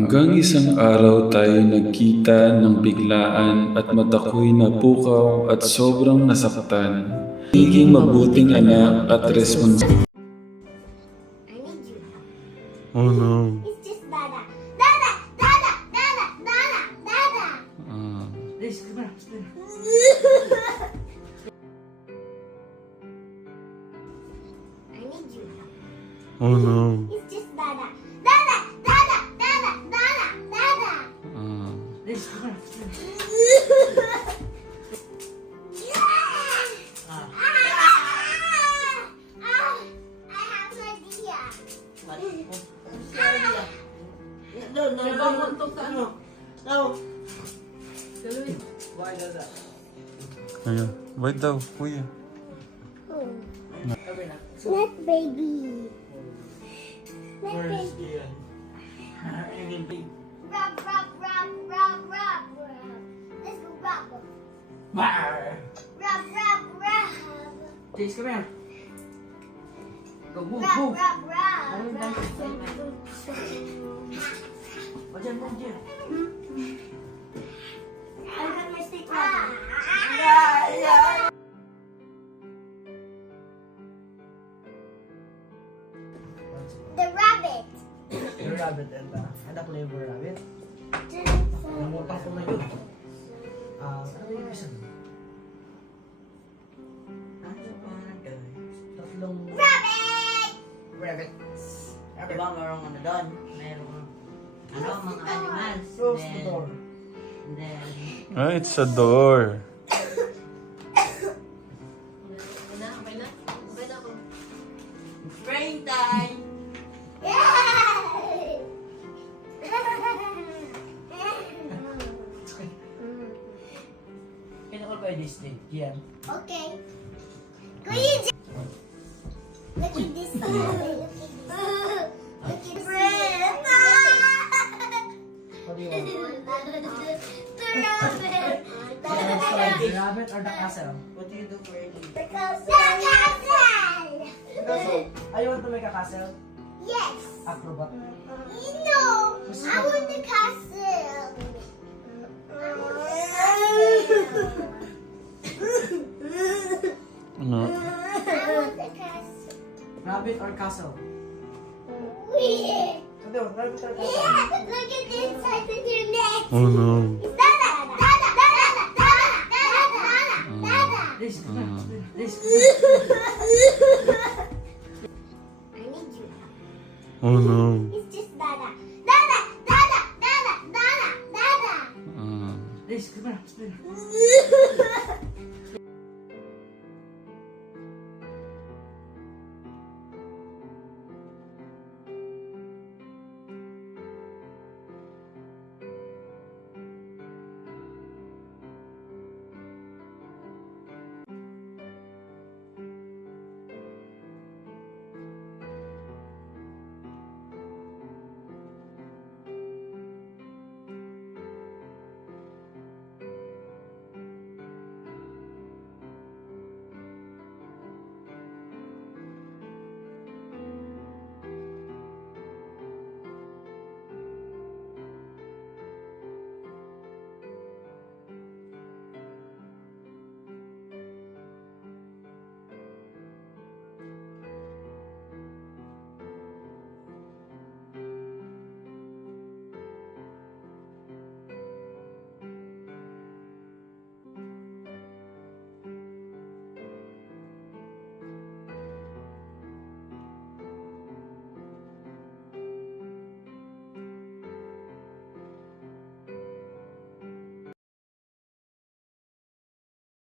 Hanggang isang araw tayo nagkita ng biglaan at mata ko'y napukaw at sobrang nasaktan. Naging mabuting anak at responsable. I need you. Oh no. It's just Dada. Dada! Dada! Dada! Dada! Dada! Please, come here. I need you. Oh no. It's just Dada. Dada! Dada! Dada! Dada! Dada! Please, come here. Ah! I have an idea. Ayun. Wait daw, kuya. Snack baby. Snack baby. Rub, rub, rub, rub, rub, rub. Let's go rub. Rub, rub, rub. Please, come here. Go, move, Rub, move. rub, rub. Ayun, Diyan, diyan. I got my stick. The rabbit. Yung rabbit and the flavor rabbit. Namutang ko na yun. Ano yung isa? Tatlong Rabbit! rabbit. Diba merong ano doon? Merong ano, mga animals. Close the door. And then, Ah, it's a door. spring time! Yay! Can all by this day? Yeah. Okay. Kuya J- Look at this. Look at this. Look at Brenda. What do you want? The rabbit. The rabbit or the castle? What do you do for a The castle. I want to make a castle. Yes. Acrobat. No. I want the castle. Ano? I want the castle. Rabbit or castle? Weird. Ano, rabbit or castle? Yeah, look at the inside of your neck. Oh no. Dada, dada, dada, dada, dada, dada, dada. This, this. I need you. Oh no. It's just Dada. Dada, dada, dada, dada, dada. This, come here.